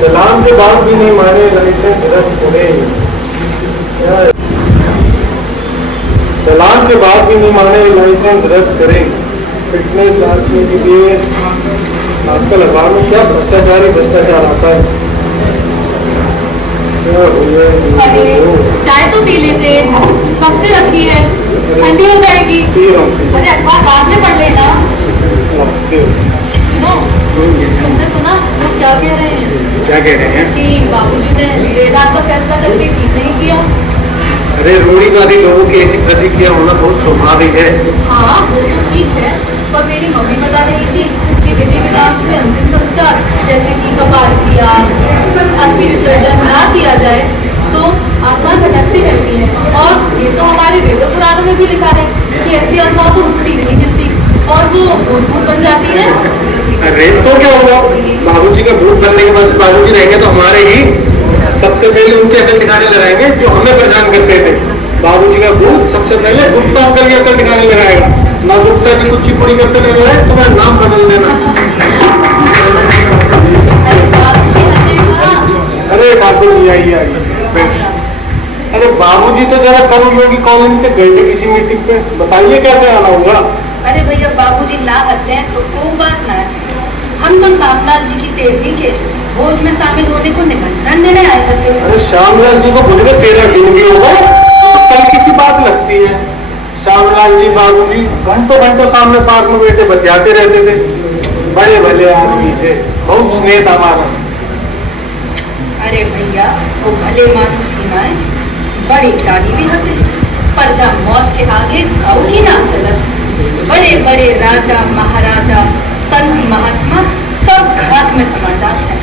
चालान के बाद भी नहीं माने, लाइसेंस रद्द करें। चालान के बाद भी नहीं माने, लाइसेंस रद्द करें। फिटनेस जांचने के लिए आजकल अखबार में क्या भ्रष्टाचार आता है। अरे चाय तो पी लेते, कब से रखी है, ठंडी हो जाएगी। अरे अखबार बाद में पढ़ लेना। सुनो, तुमने सुना वो क्या कह रहे हैं? क्या कह रहे हैं? कि बाबूजी ने वेदांत का फैसला करके ठीक नहीं किया। अरे रूढ़िवादी लोगों की ऐसी प्रतिक्रिया होना बहुत स्वाभाविक है। हाँ वो तो ठीक है, पर मेरी मम्मी बता रही थी कि विधि विधान से अंतिम संस्कार जैसे कि कपाल क्रिया, अस्थि विसर्जन ना किया जाए तो आत्मा भटकती रहती है। और ये तो हमारे वेदों पुराणों में भी लिखा है कि ऐसी आत्माओं को मुक्ति नहीं मिलती और वो भूत बन जाती है। अरे तो क्या होगा, बाबूजी का भूत बनने के बाद बाबूजी रहेंगे तो हमारे ही सबसे पहले उनके अकल ठिकाने लगाएंगे जो हमें परेशान करते थे। बाबूजी का भूत सबसे पहले गुप्ता अंकल की अकल ठिकाने लगाएगा। ना गुप्ता जी कुछ चिपड़ी करते नहीं रहे तो मैं नाम बदल देना। अरे बाबूजी आइए। अरे बाबूजी तो जरा कर्म योगी कॉलोनी से गए थे किसी मीटिंग पे, बताइए कैसे आना होगा। अरे भैया बाबूजी ना हत्या हैं तो कोई बात ना है। हम तो श्यामलाल जी की 13वीं के भोज में शामिल होने को निमंत्रण देने आए थे। अरे श्यामलाल जी को गुजरे 13 दिन भी होगा तो कल किसी बात लगती है। श्यामलाल जी बाबूजी घंटों घंटों सामने पार्क में बैठे बतियाते रहते थे। बड़े भले आदमी थे, बहुत स्नेह था हमारा। अरे भैया वो भले मानुस ही ना है, बड़ी ज्ञानी भी हते, पर जब मौत के आगे गाँव की ना चलत। बड़े बड़े राजा महाराजा संत महात्मा सब घात में समा जाते हैं।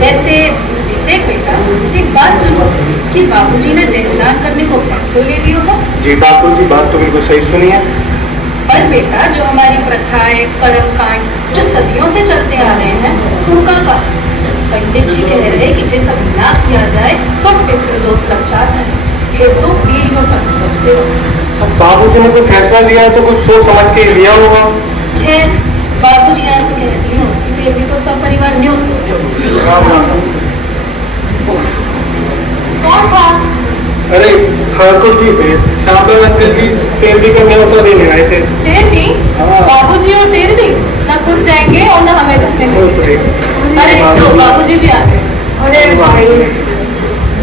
वैसे अभिषेक बेटा एक बात सुनो कि बाबूजी ने देहदान करने को फैसला ले लिया हो। जी बाबूजी बात तो बिल्कुल सही सुनी है। पर बेटा जो हमारी प्रथाएं कर्म कांड जो सदियों से चलते आ रहे हैं उनका का पंडित जी कह रहे कि ये सब ना किया जाए तो पितृदोष लग जाता है, फिर तो पीढ़ियों तक। अब बाबूजी ने कोई फैसला लिया है तो कुछ सोच समझ के ही लिया होगा। खैर बाबूजी आज तो कहती हूँ कि देवी को सब परिवार न्योत। कौन था? अरे ठाकुर जी थे, श्यामलाल अंकल की 13वीं का न्योता देने आए थे। 13वीं? बाबूजी और 13वीं ना खुद जाएंगे और ना हमें जाने देंगे। अरे लो बाबूजी भी आ गए। अरे भाई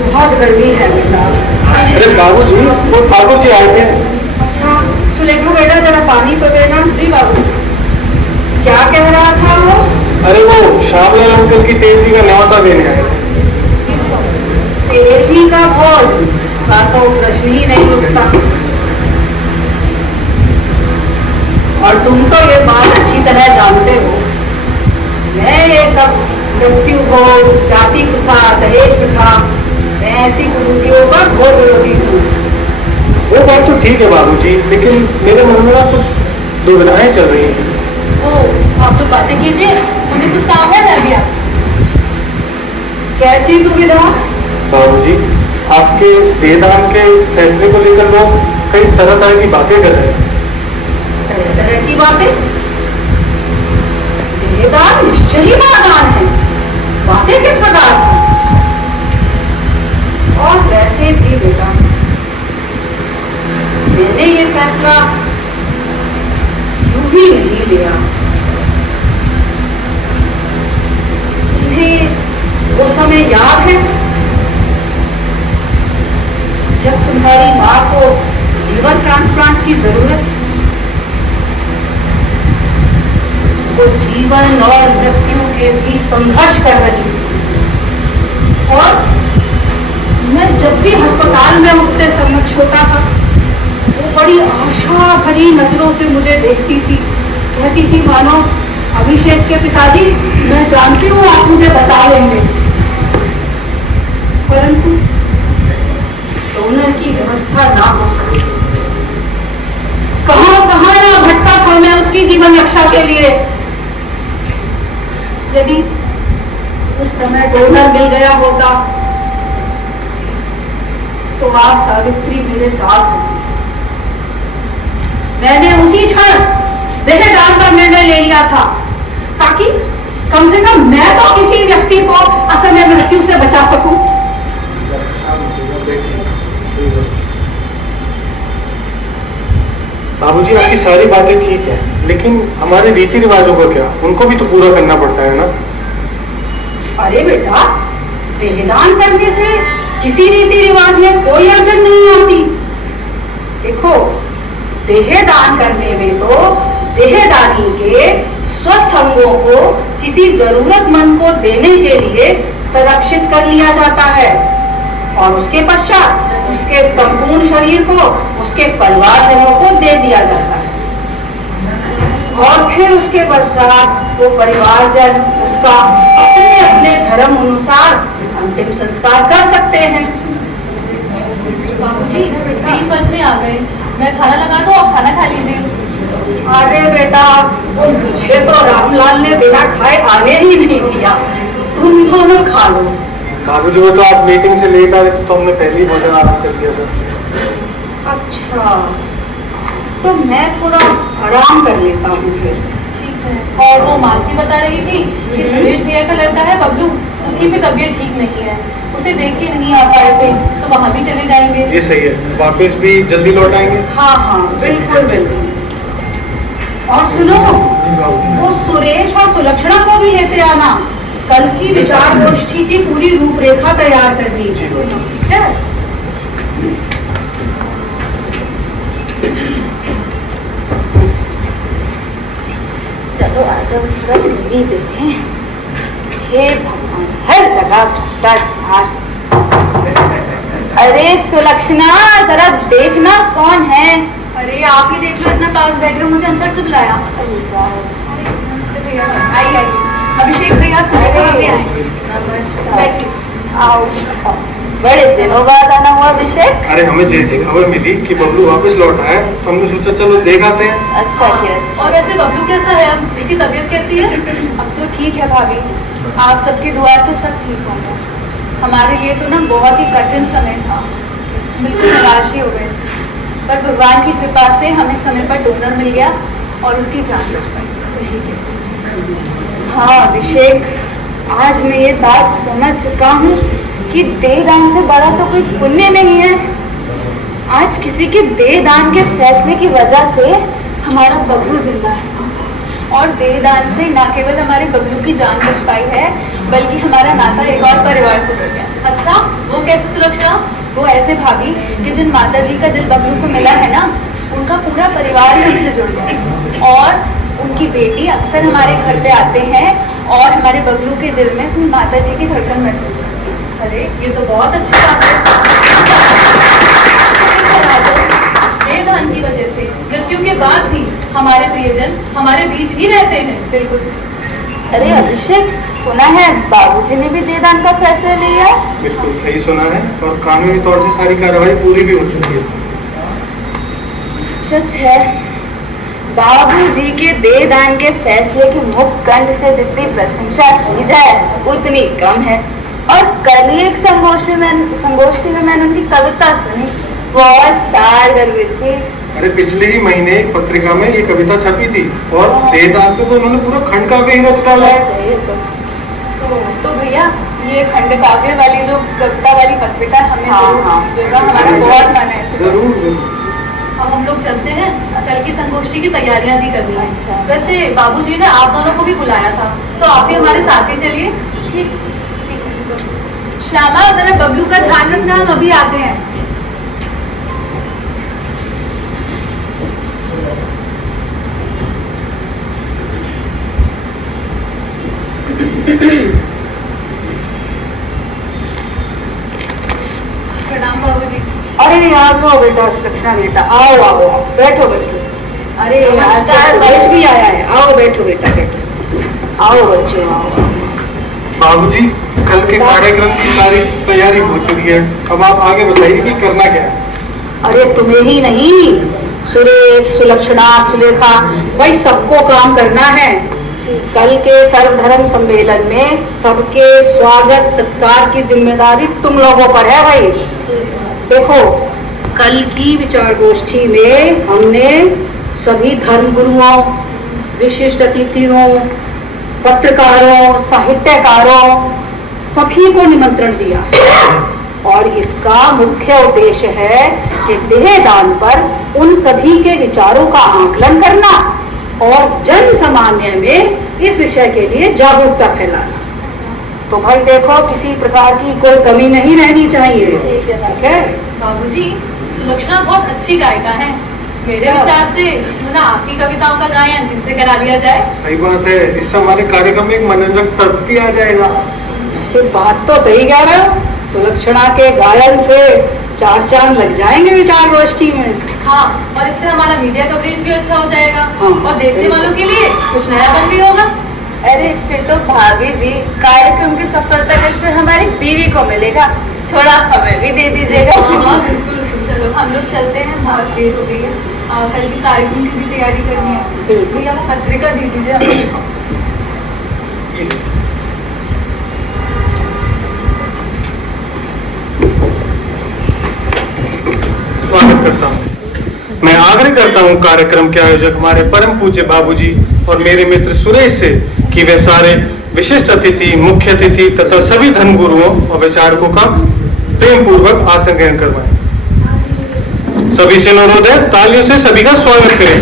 बहुत गर्मी है बेटा। अरे बाबूजी वो ठाकुर जी आए थे। अच्छा सुलेखा बेटा जरा पानी तो देना। जी बाबू। क्या कह रहा था वो? अरे वो श्यामलाल अंकल की 13वीं का न्योता देने आए थे। जी जी बाबू। 13वीं का भोज का तो प्रश्न ही नहीं उठता। और तुम तो ये बात अच्छी तरह जानते हो, मैं ये सब मृत्यु भोग, जाति प्रथा, दहेज प्रथा, मैं ऐसी कुरीतियों का घोर विरोधी हूँ। वो बात तो ठीक है बाबूजी, लेकिन मेरे मन में ना कुछ दुविधाएं चल रही थी। ओ आप लोग बातें कीजिए, मुझे कुछ काम है, मैं अभी आता हूँ। कैसी दुविधा? बाबूजी आपके वेदांत के फैसले को लेकर लोग कई तरह तरह की बातें कर रहे हैं। तरह तरह की बातें? वेदांत निश्चय ही महादान है, बातें किस प्रकार की? और वैसे भी बेटा मैंने ये फैसला यूं ही नहीं लिया। तुम्हें वो समय याद है जब तुम्हारी माँ को लीवर ट्रांसप्लांट की जरूरत थी? वो जीवन और मृत्यु के बीच संघर्ष कर रही थी और मैं जब भी अस्पताल में उससे समक्ष होता था वो बड़ी आशा भरी नजरों से मुझे देखती थी, कहती थी मानो अभिषेक के पिताजी मैं जानती हूँ आप मुझे बचा लेंगे। परंतु डोनर की व्यवस्था ना हो सकी। कहां कहां ना भटका था मैं उसकी जीवन रक्षा के लिए। यदि उस समय डोनर मिल गया होता तो आज सावित्री मेरे साथ होती। मैंने उसी क्षण देहदान का निर्णय ले लिया था, ताकि कम से कम मैं तो किसी व्यक्ति को असमय मृत्यु से बचा सकूं। बाबूजी आपकी सारी बातें ठीक है, लेकिन हमारे रीति रिवाजों को क्या, उनको भी तो पूरा करना पड़ता है ना। अरे बेटा, देहदान करने से किसी रीति रिवाज में कोई अड़चन नहीं आती। देखो, देहदान करने में तो देहदानी के स्वस्थ अंगों को किसी जरूरतमंद को देने के लिए संरक्षित कर लिया जाता है और उसके पश्चात उसके संपूर्ण शरीर को उसके परिवारजनों को दे दिया जाता है और फिर उसके पश्चात वो परिवारजन उसका अपने अपने धर्म अनुसार अंतिम संस्कार कर सकते हैं। बाबूजी 3 बजने आ गए, मैं खाना लगा दूं, आप खाना खा लीजिए। अरे बेटा, वो मुझे तो रामलाल ने बिना खाए आने ही नहीं दिया, तुम दोनों खा लो। बाबूजी वो तो आप मीटिंग से लेट आ रहे थे तो हमने पहले ही भोजन आराम कर दिया था। अच्छा, तो मैं थोड़ा आराम कर लेता हूँ फिर। ठीक है। और वो मालती बता रही थी कि सुरेश भैया का लड़का है बबलू, उसकी भी तबीयत ठीक नहीं है, उसे देख के नहीं आ पाए थे, तो वहाँ भी चले जाएंगे। ये सही है, वापस भी जल्दी लौट आएंगे। हाँ हाँ, बिल्कुल बिल्कुल। और सुनो, वो सुरेश और सुलक्षणा को भी लेते आना, कल की विचार गोष्ठी की पूरी रूपरेखा तैयार करनी है। ठीक है? चलो आज हम थोड़ा टीवी देखें। हे भगवान, हर जगह भ्रष्टाचार। अरे सुलक्षणा, जरा देखना कौन है। अरे आप ही देख लो, इतना पास बैठे हो, मुझे अंदर से बुलाया। नमस्ते भैया। आइए आइए। अभिषेक भैया, सुलेखा भाभी आए। नमस्कार। बैठिए। आओ। बड़े दिनों बाद आना हुआ अभिषेक। अरे हमें जैसी खबर मिली कि बबलू वापस लौट आया तो हमने सोचा चलो देख आते हैं। अच्छा किया, अच्छा। और वैसे बबलू कैसा है अब, उसकी तबीयत कैसी है? अब तो ठीक है भाभी, आप सबकी दुआ से सब ठीक होंगे। हमारे लिए तो ना बहुत ही कठिन समय था, बिल्कुल निराश हो गए, पर भगवान की कृपा से हमें समय पर डोनर मिल गया और उसकी जान बच पाई। सही है। हाँ अभिषेक, आज मैं ये बात समझ चुका हूँ कि देहदान से बड़ा तो कोई पुण्य नहीं है। आज किसी के देहदान के फैसले की वजह से हमारा बबलू जिंदा है और देहदान से न केवल हमारे बबलू की जान बच पाई है, बल्कि हमारा नाता एक और परिवार से जुड़ गया। अच्छा, वो कैसे सुलक्षणा? वो ऐसे भाभी कि जिन माता जी का दिल बबलू को मिला है ना, उनका पूरा परिवार ही हमसे जुड़ गया और उनकी बेटी अक्सर हमारे घर पे आते हैं और हमारे बबलू के दिल में अपनी माता जी की धड़कन महसूस करती है। अरे ये तो बहुत अच्छी बात है। देहदान की वजह से मृत्यु के बाद भी हमारे प्रियजन हमारे बीच ही रहते हैं। बिल्कुल सही। अरे अभिषेक, सुना है बाबूजी ने भी देहदान का फैसला लिया? बिल्कुल सही सुना है और कानूनी तौर से सारी कार्रवाई पूरी भी हो चुकी है। सच है, बाबूजी के देहदान के फैसले की मुख कंठ से जितनी प्रशंसा की जाए उतनी कम है। और कल ही एक संगोष्ठी में मैंने उनकी कविता सुनी, बहुत सारगर्भित थी। अरे पिछले ही महीने एक पत्रिका में ये कविता छपी थी और देहदान पे तो उन्होंने पूरा खंड काव्य ही रच डाला है। चाहिए तो भैया, ये खंड काव्य वाली जो कविता वाली पत्रिका है, हमें जरूर दीजिएगा, हमारा बहुत मन है। जरूर जरूर। अब हम लोग चलते हैं, कल की संगोष्ठी की तैयारियां भी करनी है। अच्छा। वैसे बाबूजी ने आप दोनों को भी बुलाया था, तो आप भी हमारे साथ ही चलिए। ठीक ठीक है। श्यामा, जरा बबलू का ध्यान रखना, हम अभी आते हैं। प्रणाम बाबूजी। अरे यार, लो बेटा, सुलक्षणा बेटा, आओ आओ आओ, बैठो बैठो। अरे नमस्कार, हर्ष भी आया है, आओ बैठो बेटा, बैठो। आओ बच्चों, आओ। बाबूजी, कल के कार्यक्रम की सारी तैयारी हो चुकी है, अब आप आगे बताइए कि करना क्या है। अरे तुम्हें ही नहीं, सुरेश, सुलक्षणा, सुलेखा, भाई सबको काम करना है। कल के सर्वधर्म सम्मेलन में सबके स्वागत सत्कार की जिम्मेदारी तुम लोगों पर है भाई। देखो, कल की विचार गोष्ठी में हमने सभी धर्म गुरुओं, विशिष्ट अतिथियों, पत्रकारों, साहित्यकारों सभी को निमंत्रण दिया है और इसका मुख्य उद्देश्य है कि देहदान पर उन सभी के विचारों का आकलन करना और जन सामान्य में इस विषय के लिए जागरूकता फैलाना। तो भाई देखो, किसी प्रकार की कोई कमी नहीं रहनी चाहिए। ठीक है बाबूजी, सुलक्षणा बहुत अच्छी गायिका है। मेरे विचार से क्यों ना आपकी कविताओं का गायन इनसे करा लिया जाए। सही बात है, इससे हमारे कार्यक्रम में एक मनोरंजक तत्व भी आ जाएगा। सिर्फ बात तो सही कह रहे हो, सुलक्षणा के गायन से 4 चांद लग जाएंगे विचार गोष्ठी में। हाँ, और इससे हमारा मीडिया कवरेज भी अच्छा हो जाएगा। हाँ, और देखने वालों के लिए कुछ नयापन भी होगा। अरे फिर तो भाभी जी, कार्यक्रम की सफलता का श्रेय हमारी बीवी को मिलेगा, थोड़ा हमें भी दे दीजिएगा। हाँ बिल्कुल। चलो हम लोग चलते हैं, बहुत देर हो गई है। कल के कार्यक्रम की भी तैयारी करनी है। भैया वो पत्रिका दे दीजिए हमें। स्वागत करता हूँ। मैं आग्रह करता हूँ कार्यक्रम के आयोजक हमारे परम पूज्य बाबूजी और मेरे मित्र सुरेश से कि वे सारे विशिष्ट अतिथि, मुख्य अतिथि तथा सभी धर्मगुरुओं और विचारकों का प्रेम पूर्वक आसन ग्रहण करवाएं। सभी से अनुरोध है, तालियों से सभी का स्वागत करें।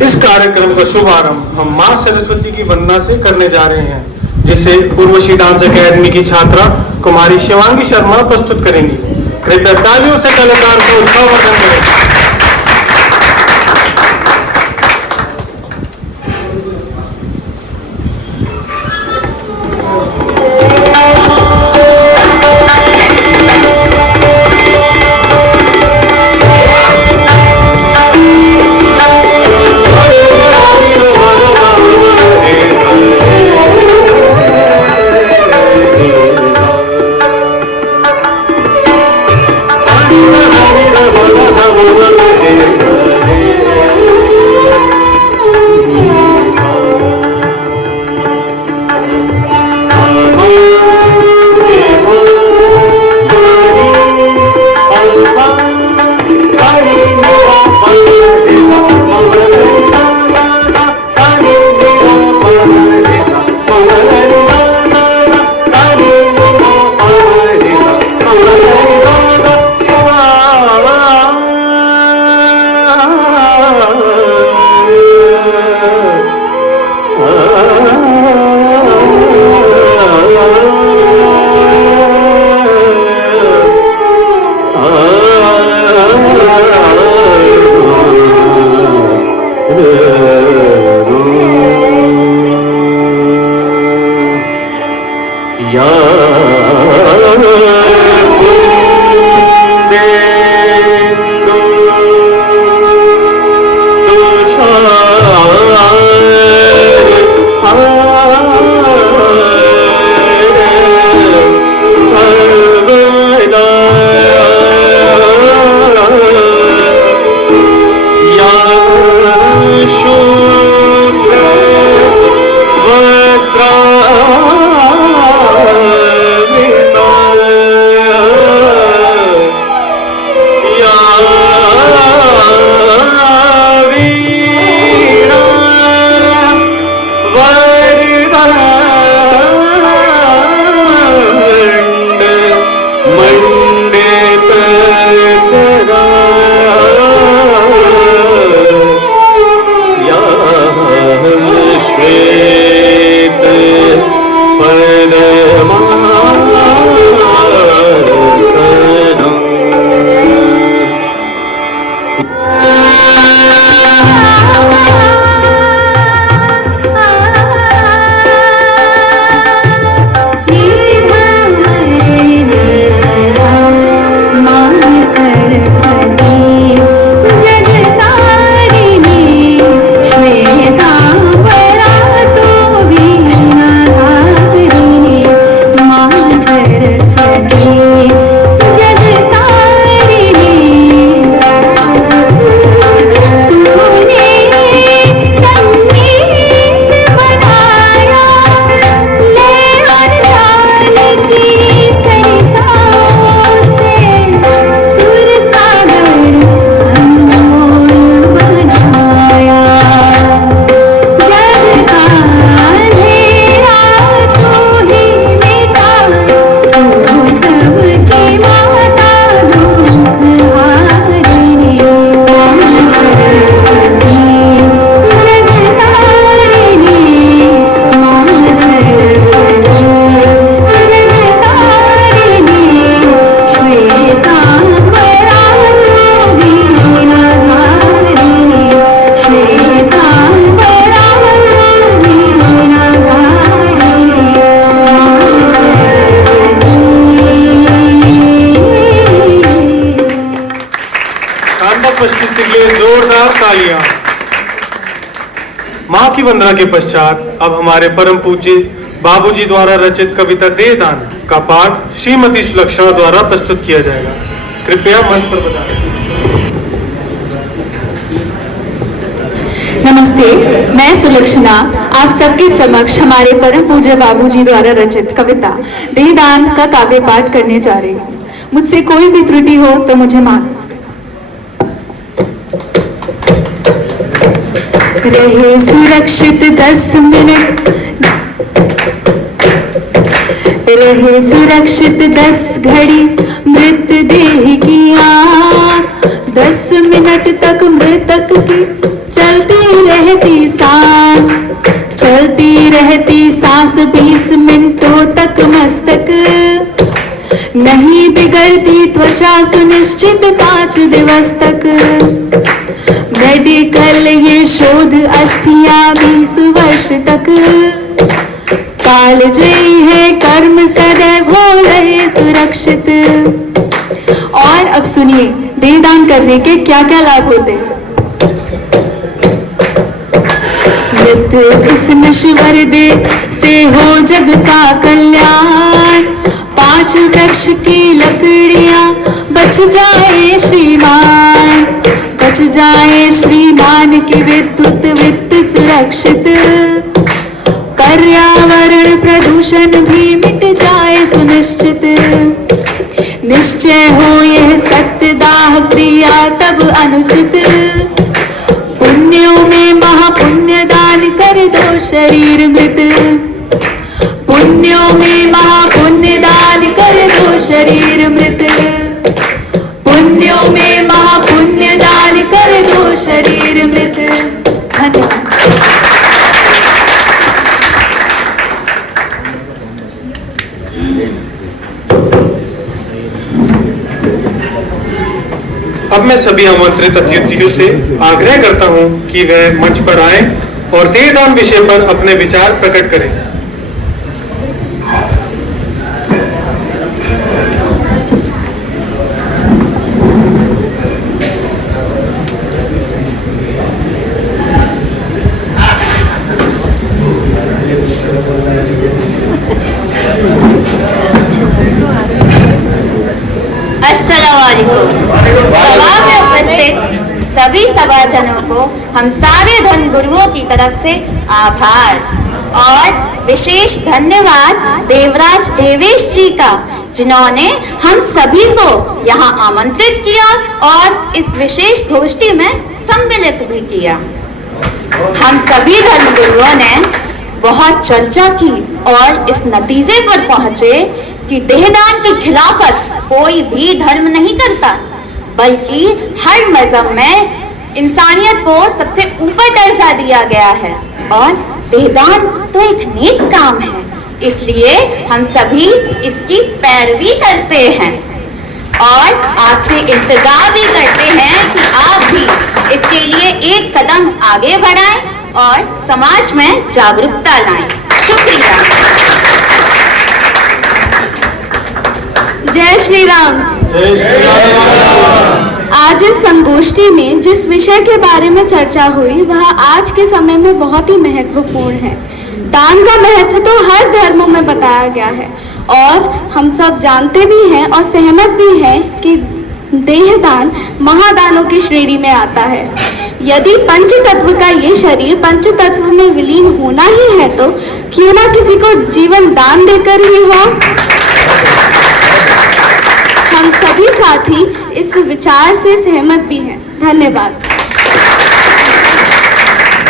इस कार्यक्रम का शुभारंभ हम मां सरस्वती की वंदना से करने जा रहे हैं, जिसे उर्वशी डांस एकेडमी की छात्रा कुमारी शिवांगी शर्मा प्रस्तुत करेंगी। कृपया तालियों से कलाकार को उत्साहवर्धन करें। तालियां। मां की वंदना के पश्चात अब हमारे परम पूज्य बाबूजी द्वारा रचित कविता देहदान का पाठ श्रीमती सुलक्षणा द्वारा प्रस्तुत किया जाएगा। कृपया मंच पर बताएं। नमस्ते, मैं सुलक्षणा आप सबके समक्ष हमारे परम पूज्य बाबूजी द्वारा रचित कविता देहदान का काव्य पाठ करने जा रही हूँ। मुझसे कोई भी त्रुटि हो तो मुझे माफ रहे सुरक्षित 10 मिनट, रहे सुरक्षित 10 घड़ी मृतदेह की आँख, 10 मिनट तक मृतक की चलती रहती सांस, चलती रहती सांस 20 मिनटों तक मस्तक, नहीं बिगड़ती त्वचा सुनिश्चित 5 दिवस तक, मेडिकल ये शोध अस्थियां 20 वर्ष तक, कालजयी है कर्म सदैव हो रहे सुरक्षित। और अब सुनिए देहदान करने के क्या क्या लाभ होते हैं। मृत्यु इस नश्वर देह से हो जग का कल्याण, 5 वृक्ष की लकड़ियां बच जाए श्रीमान, बच जाए श्रीमान की विद्युत वित्त सुरक्षित, पर्यावरण प्रदूषण भी मिट जाए सुनिश्चित, निश्चय हो यह सत्यदाह क्रिया तब अनुचित, पुण्यों में महापुण्य दान कर दो शरीर मृत, पुण्यों में महापुण्य दान कर दो शरीर मृत, पुण्यों में महापुण्य दान कर दो शरीर मृत। धन्यवाद। अब मैं सभी आमंत्रित अतिथियों से आग्रह करता हूं कि वह मंच पर आएं और देहदान विषय पर अपने विचार प्रकट करें। सभा में उपस्थित सभी सभाजनों को हम सारे धर्म गुरुओं की तरफ से आभार और विशेष धन्यवाद देवराज देवेश जी का, जिन्होंने हम सभी को यहाँ आमंत्रित किया और इस विशेष गोष्ठी में सम्मिलित भी किया। हम सभी धर्म गुरुओं ने बहुत चर्चा की और इस नतीजे पर पहुंचे कि देहदान की खिलाफत कोई भी धर्म नहीं करता, बल्कि हर मजहब में इंसानियत को सबसे ऊपर दर्जा दिया गया है और देहदान तो एक नेक काम है, इसलिए हम सभी इसकी पैरवी करते हैं और आपसे इंतजार भी करते हैं कि आप भी इसके लिए एक कदम आगे बढ़ाएं और समाज में जागरूकता लाएं। शुक्रिया। जय श्री राम। आज इस संगोष्ठी में जिस विषय के बारे में चर्चा हुई वह आज के समय में बहुत ही महत्वपूर्ण है। दान का महत्व तो हर धर्मों में बताया गया है और हम सब जानते भी हैं और सहमत भी हैं कि देहदान महादानों की श्रेणी में आता है। यदि पंच तत्व का ये शरीर पंच तत्व में विलीन होना ही है तो क्यों ना किसी को जीवन दान देकर ही हो। हम सभी साथी इस विचार से सहमत भी हैं। धन्यवाद।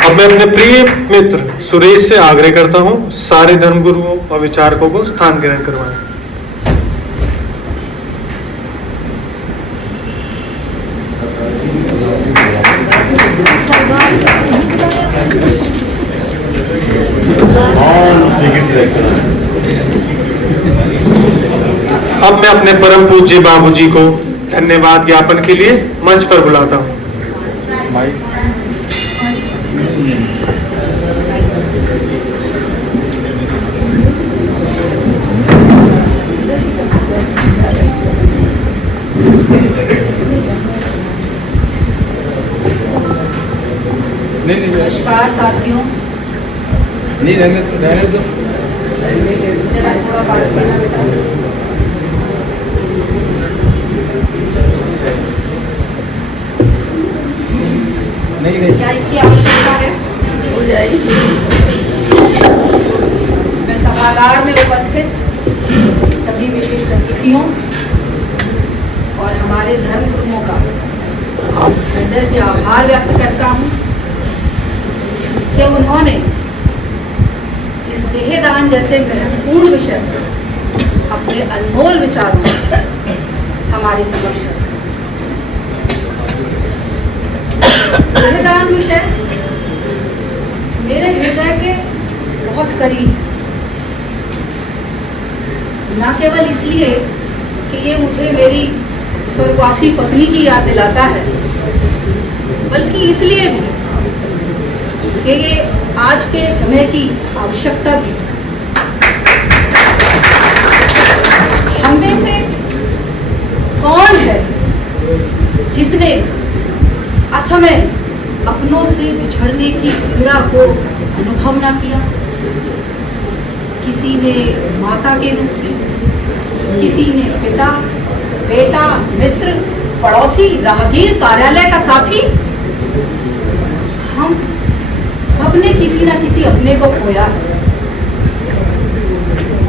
अब मैं अपने प्रिय मित्र सुरेश से आग्रह करता हूं सारे धर्मगुरुओं और विचारकों को स्थान ग्रहण करवाएं। अब मैं अपने परम पूज्य बाबूजी को धन्यवाद ज्ञापन के लिए मंच पर बुलाता हूं। नमस्कार साथियों। नहीं रहने दो जरा थोड़ा बात देना बेटा। नहीं क्या इसकी आवश्यकता है? हो जाएगी। मैं सभागार में उपस्थित सभी विशिष्ट अतिथियों और हमारे धर्म गुरुओं का हृदय से आभार व्यक्त करता हूँ कि उन्होंने इस देहदान जैसे महत्वपूर्ण विषय अपने अनमोल विचारों हमारे समक्ष रखे। देहदान विषय मेरे हृदय के बहुत करीब, न केवल इसलिए कि ये मुझे मेरी स्वर्गवासी पत्नी की याद दिलाता है, बल्कि इसलिए भी कि ये आज के समय की आवश्यकता भी। हम में से कौन है जिसने असमय अपनों से बिछड़ने की पीड़ा को अनुभव ना किया? किसी ने माता के रूप में, किसी ने पिता, बेटा, मित्र, पड़ोसी, राहगीर, कार्यालय का साथी। हम सबने किसी ना किसी अपने को खोया है।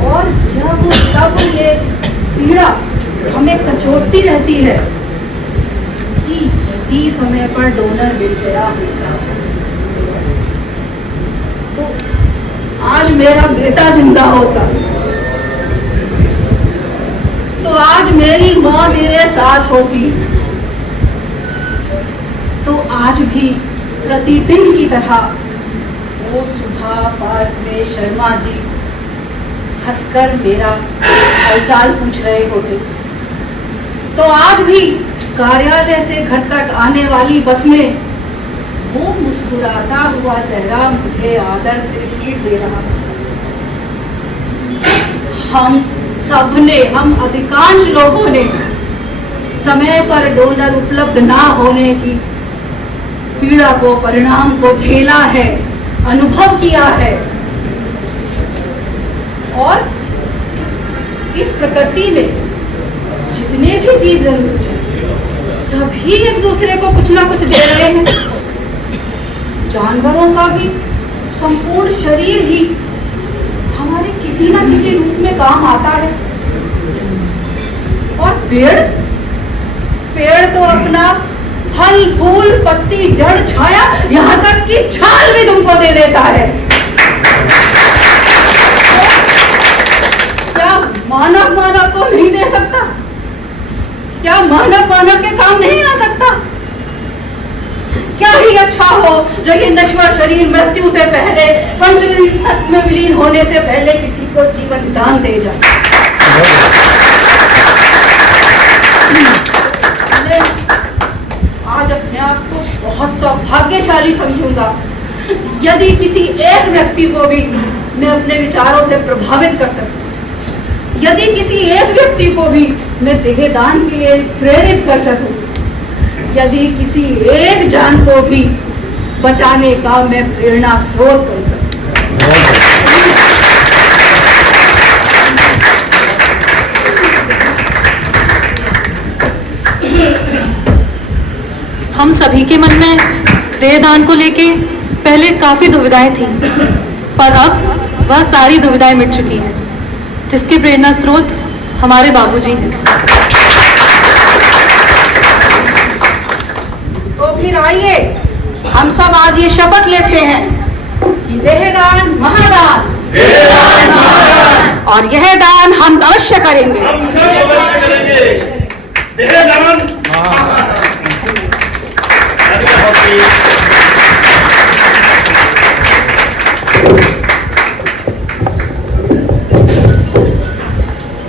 और जब ये पीड़ा हमें कचोटती रहती है कि यदि समय पर डोनर मिल गया होता तो आज मेरा बेटा जिंदा होता, तो आज मेरी माँ मेरे साथ होती, तो आज भी प्रतिदिन की तरह वो सुबह पार्क में शर्मा जी हंसकर मेरा हालचाल पूछ रहे होते, तो आज भी कार्यालय से घर तक आने वाली बस में वो मुस्कुराता हुआ चेहरा मुझे आदर से सीट दे रहा था। हम अधिकांश लोगों ने समय पर डोनर उपलब्ध ना होने की पीड़ा को, परिणाम को झेला है, अनुभव किया है। और इस प्रकृति में जितने भी जीव जंतु हैं, सभी एक दूसरे को कुछ ना कुछ दे रहे हैं। जानवरों का भी संपूर्ण शरीर ही हमारे किसी ना किसी रूप में काम आता है। और पेड़ तो अपना फल, फूल, पत्ती, जड़, छाया, यहाँ तक कि छाल भी तुमको दे देता है। क्या मानव को नहीं दे सकता? क्या मानव के काम नहीं आ सकता? क्या ही अच्छा हो जो ये नश्वर शरीर मृत्यु से पहले, पंचभूत तत्व में विलीन होने से पहले किसी को जीवन दान दे जाए। आज अपने आप को बहुत सौभाग्यशाली समझूंगा यदि किसी एक व्यक्ति को भी मैं अपने विचारों से प्रभावित कर सकूं, यदि किसी एक व्यक्ति को भी मैं देहदान के लिए प्रेरित कर सकूं, यदि किसी एक जान को भी बचाने का मैं प्रेरणा स्रोत कर सकूं। हम सभी के मन में देहदान को लेके पहले काफी दुविधाएं थी, पर अब वह सारी दुविधाएं मिट चुकी हैं, जिसके प्रेरणा स्रोत हमारे बाबूजी हैं। तो फिर आइए हम सब आज ये शपथ लेते हैं कि देहदान महादान, और यह दान हम अवश्य करेंगे। देहदान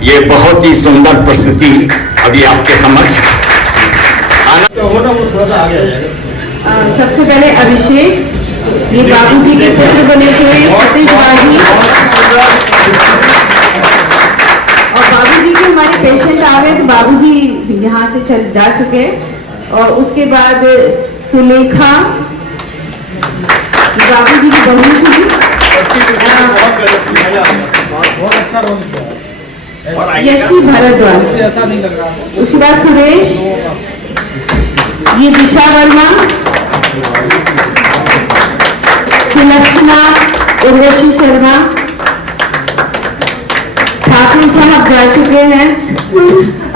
ये बहुत ही सुंदर प्रस्तुति अभी आपके समक्ष सबसे पहले अभिषेक, ये बाबूजी के पुत्र बने हुए सतीश बाजी, और बाबूजी के हमारे पेशेंट आ गए तो बाबूजी यहाँ से चल जा चुके, और उसके बाद सुलेखा, ये बाबूजी की बहू थी। बहुत अच्छा रोल किया। यशी भारद्वाज। ऐसा नहीं लग रहा। उसके बाद सुरेश, ये दिशा वर्मा, सुलक्षणा, उर्वशी शर्मा। ठाकुर साहब जा चुके हैं।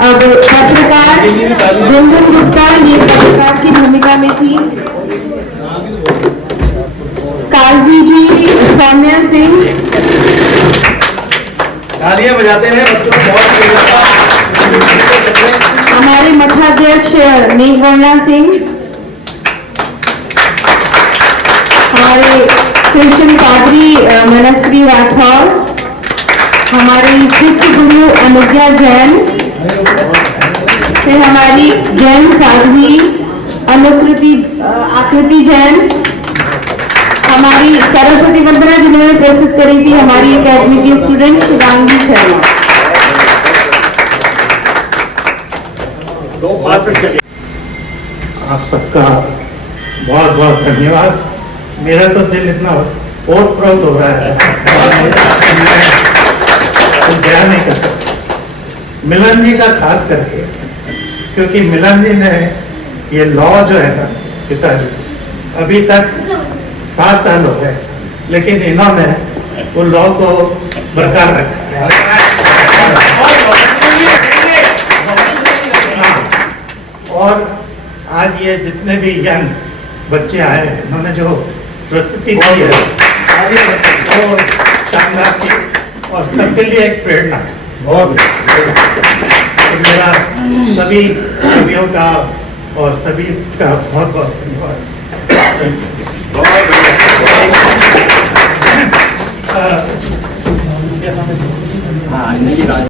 अब पत्रकार गुंदन गुप्ता, ये पत्रकार की भूमिका में थी। काजी जी सौम्या सिंह। तालियां बजाते रहे बच्चों को बहुत हमारे मठाध्यक्ष नीलवर्णा सिंह। हमारे कृष्ण पादरी मनस्वी राठौर। हमारी सिख गुरु अनुज्ञा जैन। फिर हमारी जैन साध्वी आकृति जैन। हमारी सरस्वती वंदना जिन्होंने प्रस्तुत करी थी हमारी एकेडमी की स्टूडेंट शिवांगी शर्मा। आप सबका बहुत बहुत धन्यवाद। मेरा तो दिल इतना ओत-प्रोत हो रहा है, मैं कुछ बयान नहीं कर सकता। मिलन जी का खास करके, क्योंकि मिलन जी ने ये लॉ जो है ना पिताजी, अभी तक 7 साल हो गए, लेकिन इन्होंने वो लॉ को बरकरार रखा है। और आज ये जितने भी यंग बच्चे आए हैं, इन्होंने जो प्रस्तुति दी है वो शानदार थी और सबके लिए एक प्रेरणा है। बहुत मेरा सभी कवियों का और सभी का बहुत बहुत धन्यवाद।